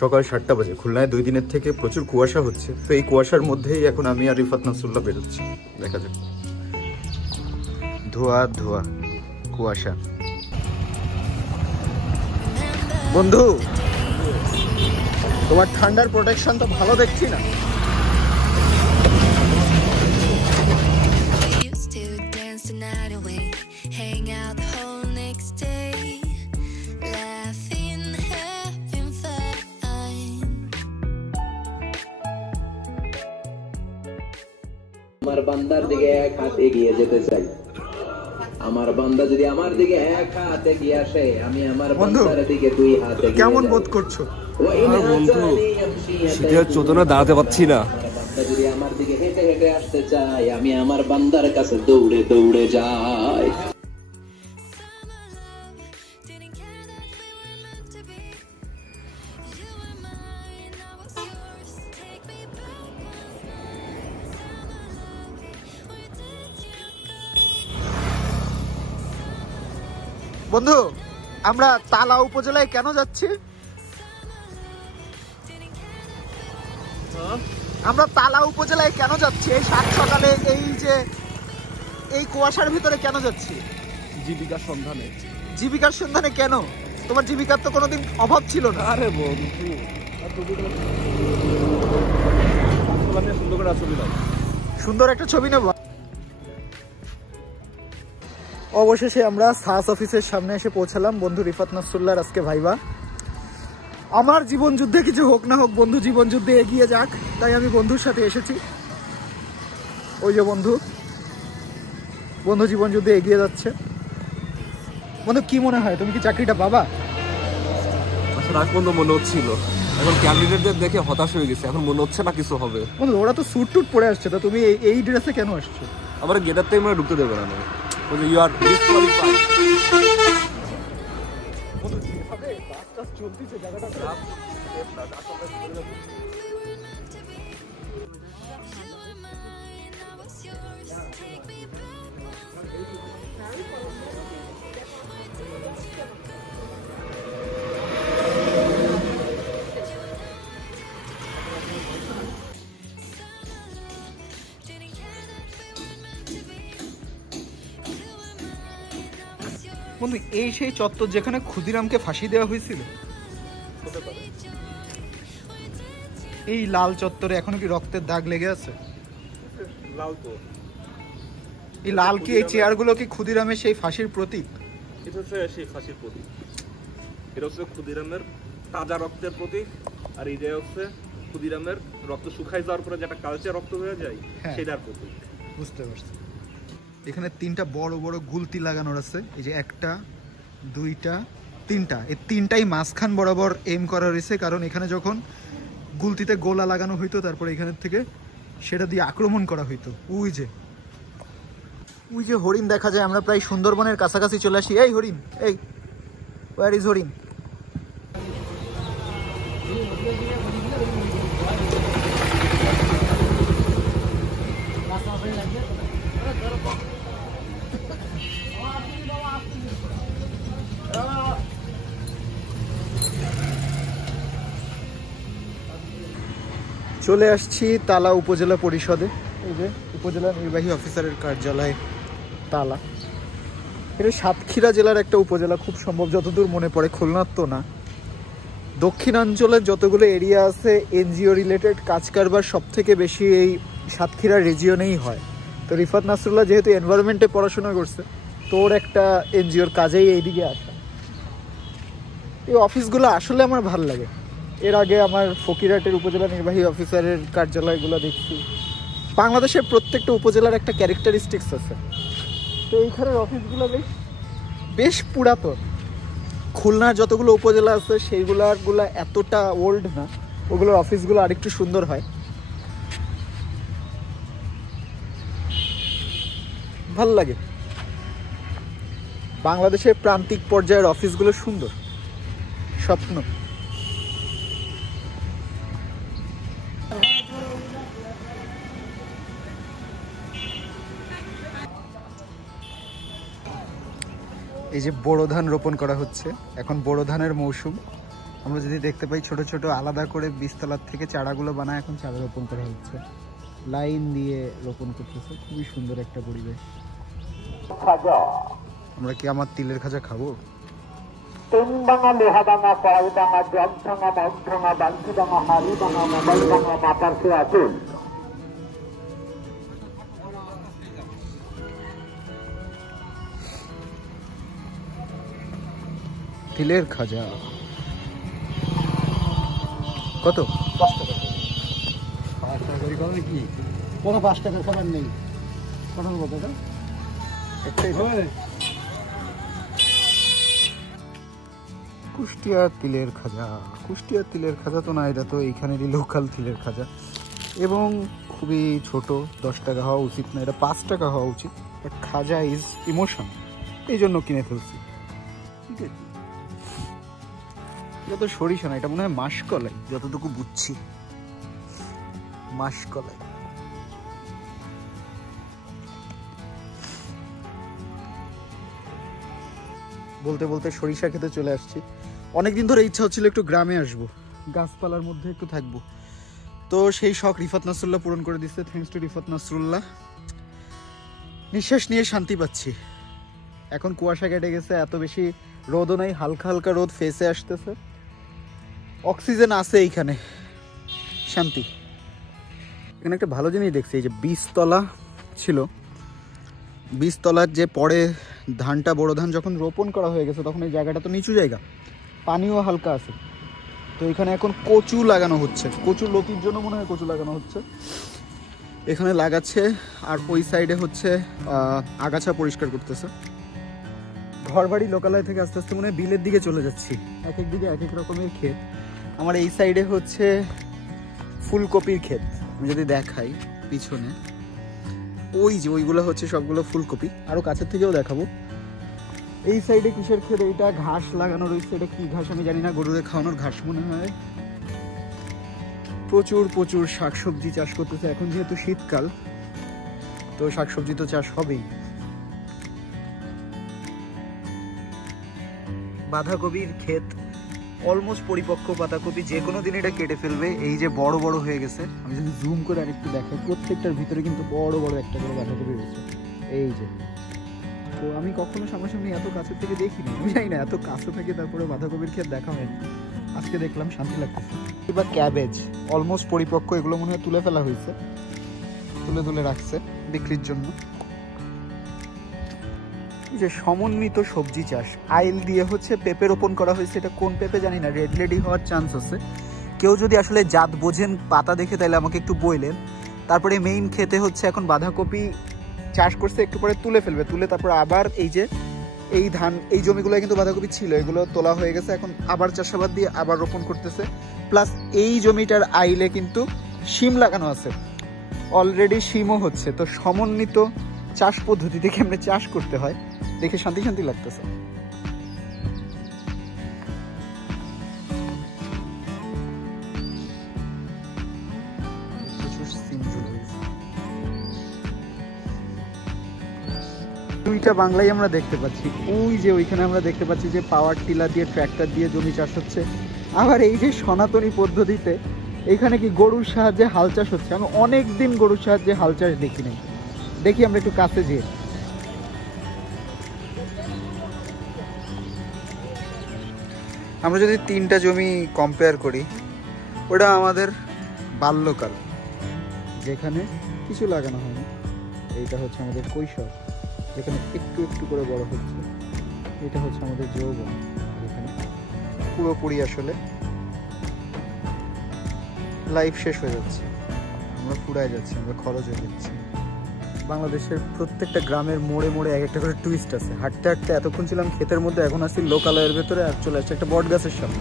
সকাল 7টা বাজে। খুলনায় 2 দিনের থেকে প্রচুর কুয়াশা হচ্ছে, তো এই কুয়াশার মধ্যেই এখন আমি আর রিফাত নাসরুল্লাহ বেরোচ্ছি। দেখা যাক। ধোয়া ধোয়া কুয়াশা। বন্ধু, তোমার ঠান্ডার প্রোটেকশন তো ভালো দেখছি না। আমার বান্দার দিকে এক হাত এগিয়ে যেতে চাই। আমার বান্দা যদি আমার দিকে এক হাত এগিয়ে আসে, আমি আমার বান্দার দিকে 2 হাত এগিয়ে। কেমন বোধ করছো? বন্ধু, শীতের চোদনা দাঁড়াতে পারছি না। যদি আমার দিকে হেঁটে হেঁটে আসতে চাই, আমি আমার বান্দার কাছে দৌড়ে দৌড়ে যাই। বন্ধু, আমরা তালা উপজেলায় কেন যাচ্ছি? আমরা তালা উপজেলায় কেন যাচ্ছি? এই 7 সকালে এই কুয়াশার ভিতরে কেন যাচ্ছি? জীবিকার সন্ধানে। জীবিকার সন্ধানে কেন? তোমার জীবিকার তো কোনোদিন অভাব ছিল না। আরে বন্ধু, সুন্দর একটা ছবি নেব। অবশেষে আমরা সাস অফিসের সামনে এসে পৌঁছালাম। বন্ধু রিফাত নাসরুল্লাহর আজকে ভাইবা। আমার জীবন যুদ্ধে কিছু হোক না হোক, বন্ধু জীবন যুদ্ধে এগিয়ে যাক, তাই আমি বন্ধুর সাথে এসেছি। ওই যে বন্ধু জীবন যুদ্ধে এগিয়ে যাচ্ছে। বন্ধু, কি মনে হয়, তুমি কি চাকরিটা পাবা? আসলে আগ পর্যন্ত মনে হচ্ছিল, এখন ক্যান্ডিডেটদের দেখে হতাশ হয়ে গেছে। এখন মনে হচ্ছে না কিছু হবে। বন্ধু, ওরা তো স্যুট টুট পরে আসছে, তো তুমি এই ড্রেসে কেন আসছো? আমার গেটার টাইমে ঢুকতে দেবে না। You are disqualified. বন্ধু, এই সেই চত্বর যেখানে ক্ষুদিরামকে ফাঁসি দেওয়া হয়েছিল? এই লাল চত্বরে এখনো কি রক্তের দাগ লেগে আছে? লাল তো। এই লাল কি, এই চেয়ারগুলো কি ক্ষুদিরামের সেই ফাঁসির প্রতীক? এটা হচ্ছে সেই ফাঁসির প্রতীক। এটা হচ্ছে ক্ষুদিরামের তাজা রক্তের প্রতীক। আর এই যে হচ্ছে ক্ষুদিরামের রক্ত শুকাই যাওয়ার পরে যেটা কালচে রক্ত হয়ে যায়, সেটার প্রতীক। বুঝতে পারছি। এখানে 3টা বড় বড় গুলতি লাগানো আছে। এই যে 1টা 2টা 3টা, এই 3টাই মাঝখান বরাবর এম করা রয়েছে, কারণ এখানে যখন গুলতিতে গোলা লাগানো হইতো, তারপরে এখান থেকে সেটা দিয়ে আক্রমণ করা হইতো। ওই যে হরিণ দেখা যায়। আমরা প্রায় সুন্দরবনের কাছাকাছি চলে আসি। এই হরিণ, এই ওয়ার ইজ হরিণ? চলে আসছি তালা উপজেলা পরিষদে। এই যে উপজেলা নির্বাহী অফিসারের কার্যালয় তালা। এটা সাতক্ষীরা জেলার একটা উপজেলা, খুব সম্ভব, যতদূর মনে পড়ে। খুলনার তো না। দক্ষিণাঞ্চলের যতগুলো এরিয়া আছে এনজিও রিলেটেড কাজ কারবার সব থেকে বেশি এই সাতক্ষীরা রিজিয়নেই হয়। তো রিফাত নাসরুল্লাহ যেহেতু এনভায়রনমেন্টে পড়াশোনা করছে, তোর একটা এনজিওর কাজেই এইদিকে আসা। এই অফিসগুলো আসলে আমার ভাল লাগে। এর আগে আমার ফকিরহাটের উপজেলা নির্বাহী অফিসারের কার্যালয়গুলো দেখছি। বাংলাদেশের প্রত্যেকটা উপজেলার একটা ক্যারেক্টারিস্টিক্স আছে, তো এইখানের অফিসগুলো বেশ পুরাতন। খুলনার যতগুলো উপজেলা আছে সেইগুলো এতটা ওল্ড না, ওগুলোর অফিসগুলো আরেকটু সুন্দর হয়। ভাল লাগে। বাংলাদেশের প্রান্তিক পর্যায়ের অফিসগুলো সুন্দর, স্বপ্ন। এই যে বোরো ধান রোপণ করা হচ্ছে, এখন বোরো ধানের মৌসুম। আমরা যদি দেখতে পাই ছোট ছোট আলাদা করে বীজতলার থেকে চারাগুলো বানায় এখন চারা রোপণ করা হচ্ছে, লাইন দিয়ে রোপণ করতেছে। খুবই সুন্দর একটা পরিবেশ। আমরা কি আমার তিলের খাজা খাবো? ভাঙা, লোহা ভাঙা, পাল ভাঙা, জগ ভাঙা, মাছ ভাঙা, বালতি ভাঙা, হাড়ি ভাঙা, মোবাইল ভাঙা, মাথার সে আছেন। তিলের খাজা কত? 5 টাকা। 5 টাকা করে খাবে কি? কোনো 5 টাকার খাবার নেই। কত বলতো এটা? একটাই হবে। কুষ্টিয়ার তিলের খাজা। কুষ্টিয়ার তিলের খাজা তো না, এটা তো এইখানেরই লোকাল তিলের খাজা এবং খুবই ছোট। 10 টাকা হওয়া উচিত না, এটা 5 টাকা হওয়া উচিত। বাট খাজা ইজ ইমোশন, এই জন্য কিনে ফেলছি। ঠিক আছে, এটা তো সরিষা না, এটা মনে হয় মাসকলাই, যতটুকু বুঝছি মাসকলাই। বলতে বলতে সরিষা খেতে চলে আসছি। অনেকদিন ধরে ইচ্ছা হচ্ছিল একটু গ্রামে আসবো, গাছপালার মধ্যে একটু থাকবো। তো সেই শখ রিফাত নাসরুল্লাহ পূরণ করে দিচ্ছে। Thanks to Rifat Nasrullah. নিঃশ্বাস নিয়ে শান্তি পাচ্ছি। এখন কুয়াশা কেটে গেছে, এত বেশি রোদও নাই, হালকা হালকা রোদ ফেসে আসতেছে, অক্সিজেন আছে এইখানে, শান্তি। এখানে একটা ভালো জিনিস দেখছি, এই যে বীজতলা ছিল, বীজতলার যে পরে ধানটা, বড় ধান যখন রোপণ করা হয়ে গেছে তখন এই জায়গাটা তো নিচু জায়গা, পানিও হালকা আছে। তো এখানে এখন কচু লাগানো হচ্ছে, কচু লতির জন্য মনে হয় কচু লাগানো হচ্ছে, এখানে লাগাচ্ছে। আর ওই সাইডে হচ্ছে আগাছা পরিষ্কার করতেছে। ঘরবাড়ি লোকালয় থেকে আস্তে আস্তে মনে হয় বিলের দিকে চলে যাচ্ছি। এক এক দিকে এক এক রকমের ক্ষেত। আমার এই সাইডে হচ্ছে ফুলকপির ক্ষেত, আমি যদি দেখাই পিছনে, ওই যে ওইগুলো হচ্ছে সবগুলো ফুলকপি। আরো কাছের থেকেও দেখাবো। এই সাইডে কিসের ক্ষেত? এইটা ঘাস লাগানো রয়েছে, এটা কি ঘাস আমি জানি না, গরুরে খাওয়ানোর ঘাস মনে হয়। প্রচুর প্রচুর শাকসবজি চাষ করতেছে। এখন যেহেতু শীতকাল, তো শাকসবজি তো চাষ হবেই। বাঁধাকপির ক্ষেত, অলমোস্ট পরিপক্ক বাঁধাকপি, যে কোনো দিন এটা কেটে ফেলবে। এই যে বড় বড় হয়ে গেছে, আমি যদি জুম করে আরেকটু দেখাই, প্রত্যেকটার ভিতরে কিন্তু বড় বড় একটা করে বাঁধাকপি রয়েছে। এই যে, তো আমি কখনো সামনাসামনি এত কাছের থেকে দেখিনি, আমি জানি না এত কাছে থেকে তারপরে বাঁধাকপির ক্ষেত দেখা হয়নি, আজকে দেখলাম, শান্তি লাগতেছে। এবার ক্যাবেজ অলমোস্ট পরিপক্ক, এগুলো মনে হয় তুলে ফেলা হয়েছে, তুলে তুলে রাখছে বিক্রির জন্য। যে সমন্বিত সবজি চাষ, আইল দিয়ে হচ্ছে পেঁপে রোপণ করা হয়েছে। এটা কোন পেঁপে জানি না, রেড লেডি হওয়ার চান্স আছে। কেউ যদি আসলে জাত বোঝেন পাতা দেখে, তাহলে আমাকে একটু বললেন। তারপরে মেইন খেতে হচ্ছে এখন বাঁধাকপি চাষ করছে, একটু পরে তুলে ফেলবে, তুলে তারপর আবার এই যে এই ধান, এই জমিগুলো কিন্তু বাঁধাকপি ছিল, এগুলো তোলা হয়ে গেছে, এখন আবার চাষাবাদ দিয়ে আবার রোপণ করতেছে। প্লাস এই জমিটার আইলে কিন্তু শিম লাগানো আছে, অলরেডি শিমও হচ্ছে। তো সমন্বিত চাষ পদ্ধতিতে কেমনে চাষ করতে হয় দেখে শান্তি শান্তি লাগতেছে। দুইটা বাংলায় আমরা দেখতে পাচ্ছি। ওই যে ওইখানে আমরা দেখতে পাচ্ছি যে পাওয়ার টিলার দিয়ে, ট্র্যাক্টর দিয়ে জমি চাষ হচ্ছে। আবার এই যে সনাতনী পদ্ধতিতে এখানে কি গরুর সাহায্যে হাল চাষ হচ্ছে। আমি অনেক দিন গরুর সাহায্যে হাল চাষ দেখি নাই, দেখি আমরা একটু কাছে যেয়ে। আমরা যদি তিনটা জমি কম্পেয়ার করি, ওটা আমাদের বাল্যকাল, যেখানে কিছু লাগানো হয়নি। এইটা হচ্ছে আমাদের কৈশোর, যেখানে একটু একটু করে বড় হচ্ছে। এটা হচ্ছে আমাদের যৌবন, যেখানে পুরোপুরি আসলে লাইফ শেষ হয়ে যাচ্ছে, আমরা ফুরায় যাচ্ছি, আমরা খরচ হয়ে যাচ্ছি। বাংলাদেশের প্রত্যেকটা গ্রামের মোড়ে মোড়ে এক একটা করে টুইস্ট আছে। হাঁটতে হাঁটতে এতক্ষণ ছিলাম ক্ষেতের মধ্যে, এখন আসছি লোকালয়ের ভেতরে, আর চলে আসছে একটা বট গাছের সামনে।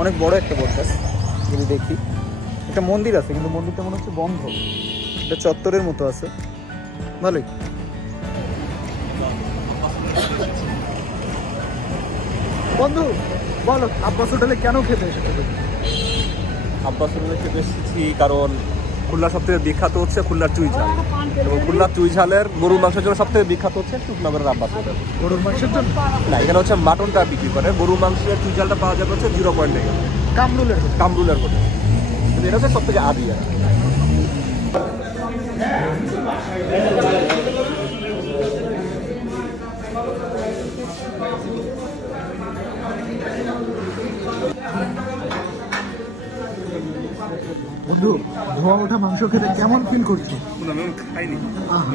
অনেক বড় একটা বট গাছ, যদি দেখি একটা মন্দির আছে, কিন্তু মন্দিরটা মনে হচ্ছে বন্ধ, এটা চত্বরের মতো আছে, ভালোই। বন্ধু বলো, আব্বাস হোটেলে কেন খেতে এসেছো? আব্বাস হোটেলে খেতে এসেছি কারণ খুলনার সব থেকে বিখ্যাত হচ্ছে খুলনার চুই ঝাল, এবং খুলনার চুই ঝালের গরুর মাংসের জন্য সব থেকে বিখ্যাত হচ্ছে টুকনগরের আব্বাস হোটেল। গরুর মাংসের জন্য না, এখানে হচ্ছে মাটনটা বিক্রি করে, গরুর মাংসের চুই ঝালটা পাওয়া যাবে হচ্ছে 0 পয়েন্টে কামরুলের হোটেল। কিন্তু এটা হচ্ছে সব থেকে আদি আর কি। বন্ধু, ধোয়া ওঠা মাংস খেতে কেমন ফিল করছো? আমি খাইনি,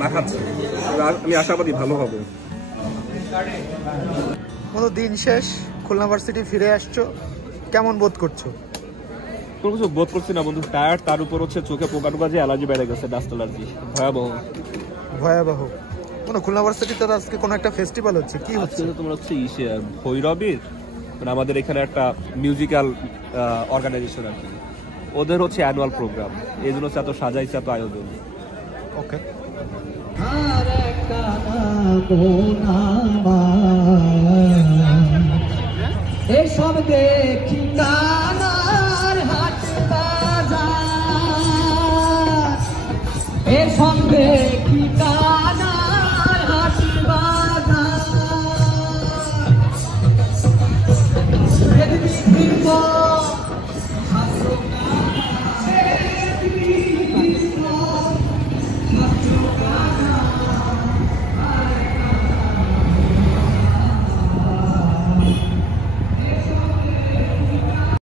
না খাচ্ছি, আমি আশাবাদী ভালো হবে। বন্ধু, দিন শেষ, খুলনা ভার্সিটি ফিরে আসছো, কেমন বোধ করছো? কোনো কিছু বোধ করছি না বন্ধু, টায়ার্ড, তার উপর হচ্ছে চোখে পোকা টোকা যে অ্যালার্জি বেড়ে গেছে, ডাস্ট অ্যালার্জি, ভয়াবহ। কোনো খুলনা ভার্সিটিতে আজকে কোনো একটা ফেস্টিভ্যাল হচ্ছে, কি হচ্ছে? তোমার হচ্ছে ভৈরবীর, মানে আমাদের এখানে একটা মিউজিক্যাল অর্গানাইজেশন আর কি, ওদের হচ্ছে অ্যানুয়াল প্রোগ্রাম, এই জন্য হচ্ছে এত সাজাইছে, এত আয়োজন। ওকে, এসব দেখি না